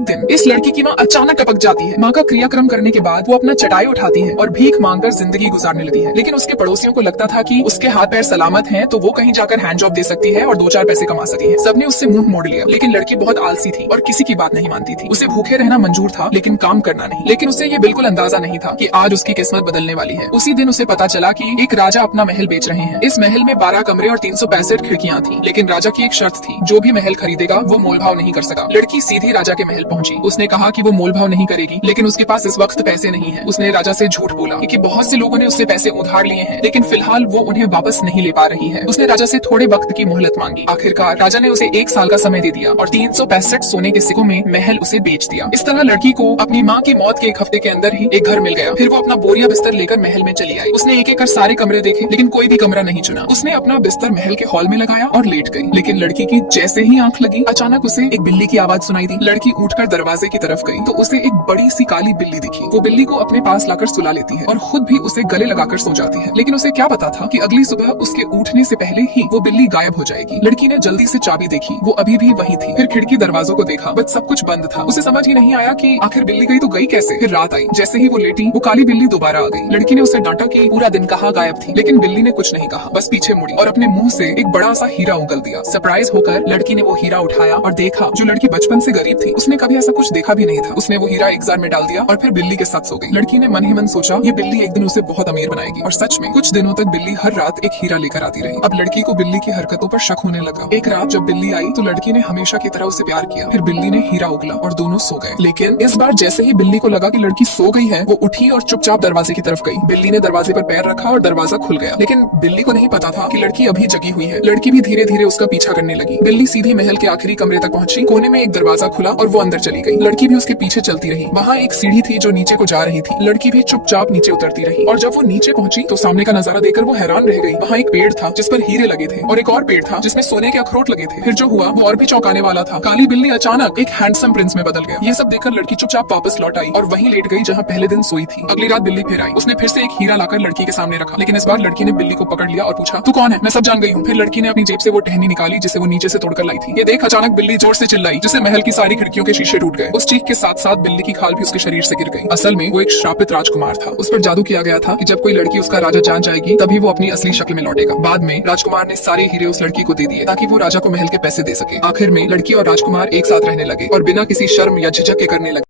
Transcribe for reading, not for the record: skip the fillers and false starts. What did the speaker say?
एक दिन इस लड़की की माँ अचानक टपक जाती है। माँ का क्रियाक्रम करने के बाद वो अपना चटाई उठाती है और भीख मांगकर जिंदगी गुजारने लगती है। लेकिन उसके पड़ोसियों को लगता था कि उसके हाथ पैर सलामत हैं, तो वो कहीं जाकर हैंड जॉब दे सकती है और 2-4 पैसे कमा सकती है। सबने उससे मुंह मोड़ लिया, लेकिन लड़की बहुत आलसी थी और किसी की बात नहीं मानती थी। उसे भूखे रहना मंजूर था, लेकिन काम करना नहीं। लेकिन उसे ये बिल्कुल अंदाजा नहीं था कि आज उसकी किस्मत बदलने वाली है। उसी दिन उसे पता चला कि एक राजा अपना महल बेच रहे हैं। इस महल में 12 कमरे और 365 खिड़कियां थी, लेकिन राजा की एक शर्त थी, जो भी महल खरीदेगा वो मोलभाव नहीं कर सका। लड़की सीधी राजा के महल पहुंची। उसने कहा कि वो मोलभाव नहीं करेगी, लेकिन उसके पास इस वक्त पैसे नहीं है। उसने राजा से झूठ बोला कि बहुत से लोगों ने उससे पैसे उधार लिए हैं, लेकिन फिलहाल वो उन्हें वापस नहीं ले पा रही है। उसने राजा से थोड़े वक्त की मोहलत मांगी। आखिरकार राजा ने उसे 1 साल का समय दे दिया और 365 सोने के सिक्कों में महल उसे बेच दिया। इस तरह लड़की को अपनी माँ की मौत के 1 हफ्ते के अंदर ही एक घर मिल गया। फिर वो अपना बोरिया बिस्तर लेकर महल में चली आई। उसने एक-एक कर सारे कमरे देखे, लेकिन कोई भी कमरा नहीं चुना। उसने अपना बिस्तर महल के हॉल में लगाया और लेट गई। लेकिन लड़की की जैसे ही आंख लगी, अचानक उसे एक बिल्ली की आवाज सुनाई दी। लड़की उठकर दरवाजे की तरफ गई तो उसे एक बड़ी सी काली बिल्ली दिखी। वो बिल्ली को अपने पास लाकर सुला लेती है और खुद भी उसे गले लगाकर सो जाती है। लेकिन उसे क्या पता था कि अगली सुबह उसके उठने से पहले ही वो बिल्ली गायब हो जाएगी। लड़की ने जल्दी से चाबी देखी, वो अभी भी वही थी। फिर खिड़की दरवाजों को देखा, बट सब कुछ बंद था। उसे समझ ही नहीं आया कि आखिर बिल्ली गई तो गई कैसे। फिर रात आई, जैसे ही वो लेटी, वो काली बिल्ली दोबारा आ गई। लड़की ने उसे डांटा कि पूरा दिन कहाँ गायब थी, लेकिन बिल्ली ने कुछ नहीं कहा, बस पीछे मुड़ी और अपने मुंह से एक बड़ा सा हीरा उगल दिया। सरप्राइज होकर लड़की ने वो हीरा उठाया और देखा। जो लड़की बचपन से गरीब थी, उसने कभी ऐसा कुछ देखा भी नहीं था। उसने वो हीरा एक जार में डाल दिया और फिर बिल्ली के साथ सो गई। लड़की ने मन ही मन सोचा, ये बिल्ली एक दिन उसे बहुत अमीर बनाएगी। और सच में कुछ दिनों तक बिल्ली हर रात एक हीरा लेकर आती रही। अब लड़की को बिल्ली की हरकतों पर शक होने लगा। एक रात जब बिल्ली आई तो लड़की ने हमेशा की तरह उसे प्यार किया। फिर बिल्ली ने हीरा उगला और दोनों सो गए। लेकिन इस बार जैसे ही बिल्ली को लगा कि लड़की सो गई है, वो उठी और चुपचाप दरवाजे की तरफ गई। बिल्ली ने दरवाजे पर पैर रखा और दरवाजा खुल गया। लेकिन बिल्ली को नहीं पता था कि लड़की अभी जगी हुई है। लड़की भी धीरे धीरे उसका पीछा करने लगी। बिल्ली सीधी महल के आखिरी कमरे तक पहुंची। कोने में एक दरवाजा खुला और वो अंदर चली गई। लड़की भी उसके पीछे चलती रही। वहाँ एक सीढ़ी थी जो नीचे को जा रही थी। लड़की भी चुपचाप नीचे उतरती रही और जब वो नीचे पहुंची तो सामने का नजारा देखकर वो हैरान रह गई। वहाँ एक पेड़ था जिस पर हीरे लगे थे और एक और पेड़ था जिसमें सोने के अखरोट लगे थे। फिर जो हुआ वो और भी चौंकाने वाला था। काली बिल्ली अचानक एक हैंडसम प्रिंस में बदल गया। ये सब देखकर लड़की चुपचाप वापस लौट आई और वहीं लेट गई जहाँ पहले दिन सोई थी। अगली रात बिल्ली फिर आई। उसने फिर से एक हीरा लाकर लड़की के सामने रखा, लेकिन इस बार लड़की ने बिल्ली को पकड़ लिया और पूछा, तू कौन है? मैं सब जान गई हूँ। फिर लड़की ने अपनी जेब से वो टहनी निकाली जिसे वो नीचे से तोड़कर लाई थी। ये देख अचानक बिल्ली जोर से चिल्लाई, जिससे महल की सारी खिड़कियों के शीशे टूट गए। उस चीख के साथ साथ बिल्ली की खाल भी उसके शरीर से गिर गई। असल में वो एक श्रापित राजकुमार था। उस पर जादू किया गया था कि जब कोई लड़की उसका राजा जान जाएगी तभी वो अपनी असली शक्ल में लौटेगा। बाद में राजकुमार ने सारे हीरे उस लड़की को दे दिए ताकि वो राजा को महल के पैसे दे सके। आखिर में लड़की और राजकुमार एक साथ रहने लगे और बिना किसी शर्म या झिझक के करने लगे।